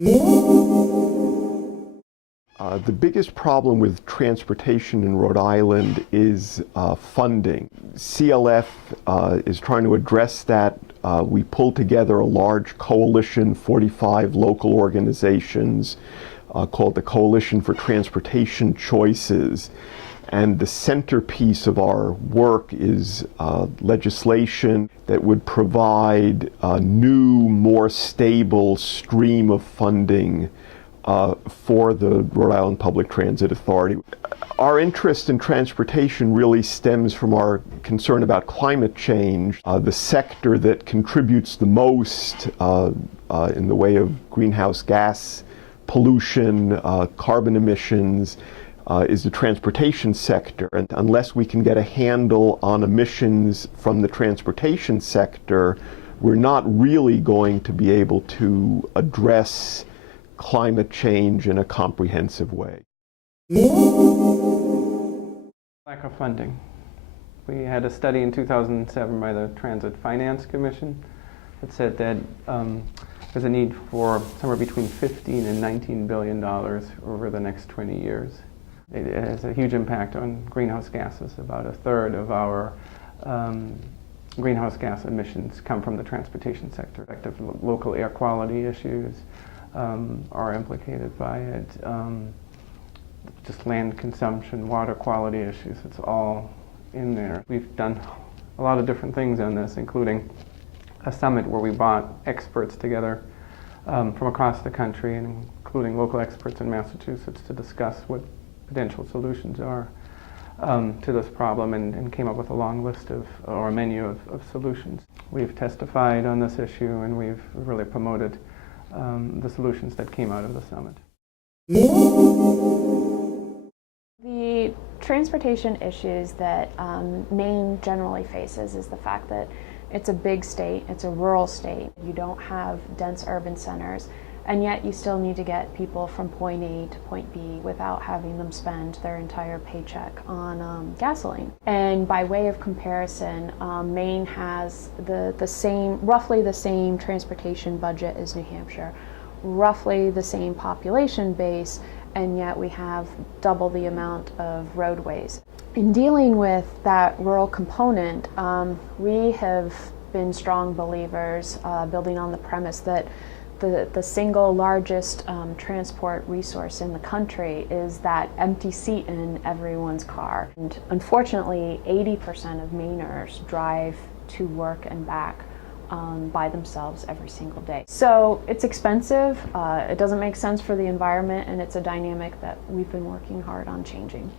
The biggest problem with transportation in Rhode Island is funding. CLF is trying to address that. We pulled together a large coalition, 45 local organizations, called the Coalition for Transportation Choices. And the centerpiece of our work is legislation that would provide a new, more stable stream of funding for the Rhode Island Public Transit Authority. Our interest in transportation really stems from our concern about climate change. The sector that contributes the most in the way of greenhouse gas pollution, carbon emissions, is the transportation sector. And unless we can get a handle on emissions from the transportation sector, we're not really going to be able to address climate change in a comprehensive way. Lack of funding. We had a study in 2007 by the Transit Finance Commission that said that there's a need for somewhere between $15 and $19 billion over the next 20 years. It has a huge impact on greenhouse gases. About a third of our greenhouse gas emissions come from the transportation sector. Effective local air quality issues are implicated by it. Just land consumption, water quality issues, it's all in there. We've done a lot of different things on this, including a summit where we brought experts together from across the country, and including local experts in Massachusetts, to discuss what potential solutions are to this problem, and came up with a long list of, or a menu of solutions. We've testified on this issue, and we've really promoted the solutions that came out of the summit. The transportation issues that Maine generally faces is the fact that it's a big state, it's a rural state. You don't have dense urban centers, and yet you still need to get people from point A to point B without having them spend their entire paycheck on gasoline. And by way of comparison, Maine has roughly the same transportation budget as New Hampshire, roughly the same population base, and yet we have double the amount of roadways. In dealing with that rural component, we have been strong believers, building on the premise that the single largest transport resource in the country is that empty seat in everyone's car. And unfortunately, 80% of Mainers drive to work and back by themselves every single day. So it's expensive, it doesn't make sense for the environment, and it's a dynamic that we've been working hard on changing.